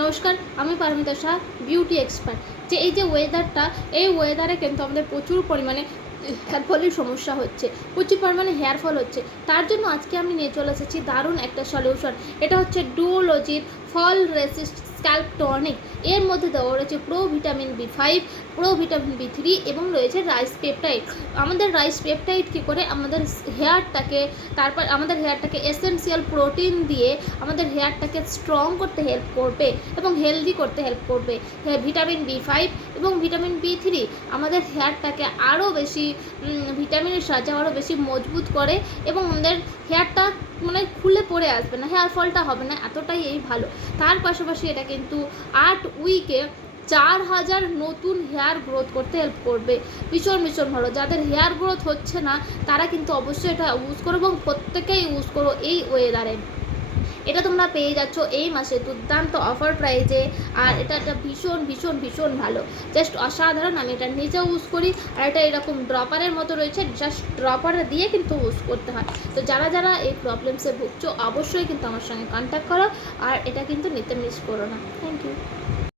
নমস্কার, আমি Paromita Shah, beauty expert. যে এই যে ওয়েদারটা, এই ওয়েদারে কিন্তু আমাদের প্রচুর পরিমাণে হেয়ার ফলের সমস্যা হচ্ছে, প্রচুর পরিমাণে হেয়ার ফল হচ্ছে। তার জন্য আজকে আমি নিয়ে চলে এসেছি দারুণ একটা সলিউশন। এটা হচ্ছে ডুওলজির ফল রেসিস্ট স্ক্যাল্প টনিক। এর মধ্যে দেওয়া রয়েছে প্রো ভিটামিন বি5, প্রো ভিটামিন বি3 এবং রয়েছে রাইস পেপটাইড। আমাদের রাইস পেপটাইড কী করে আমাদের হেয়ারটাকে, তারপর আমাদের হেয়ারটাকে এসেনশিয়াল প্রোটিন দিয়ে আমাদের হেয়ারটাকে স্ট্রং করতে হেল্প করবে এবং হেলদি করতে হেল্প করবে। ভিটামিন বি5 এবং ভিটামিন বি3 আমাদের হেয়ারটাকে আরও বেশি ভিটামিনের সাহায্যে আরও বেশি মজবুত করে এবং আমাদের হেয়ারটা মানে খুলে পড়ে আসবে না, হেয়ার ফলটা হবে না, এতটাই এই ভালো। তার পাশাপাশি এটা কিন্তু 8 উইকে 4000 নতুন হেয়ার গ্রোথ করতে হেল্প করবে। ভীষণ ভীষণ ভালো। যাদের হেয়ার গ্রোথ হচ্ছে না তারা কিন্তু অবশ্যই এটা ইউজ করো এবং প্রত্যেকেই ইউজ করো এই ওয়েদারে। এটা তোমরা পেয়ে যাচ্ছ এই মাসে দুর্দান্ত অফার প্রাইজে, আর এটা একটা ভীষণ ভীষণ ভীষণ ভালো, জাস্ট অসাধারণ। আমি এটা নিজেও ইউজ করি, আর এটা এরকম ড্রপারের মতো রয়েছে, জাস্ট ড্রপার দিয়ে কিন্তু ইউজ করতে হয়। তো যারা যারা এই প্রবলেমসে ভুগছো অবশ্যই কিন্তু আমার সঙ্গে কন্ট্যাক্ট করো, আর এটা কিন্তু নিতে মিস করো না। Thank you.